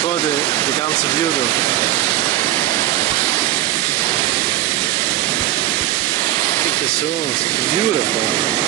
bevor die ganze View da. Que sons, beautiful.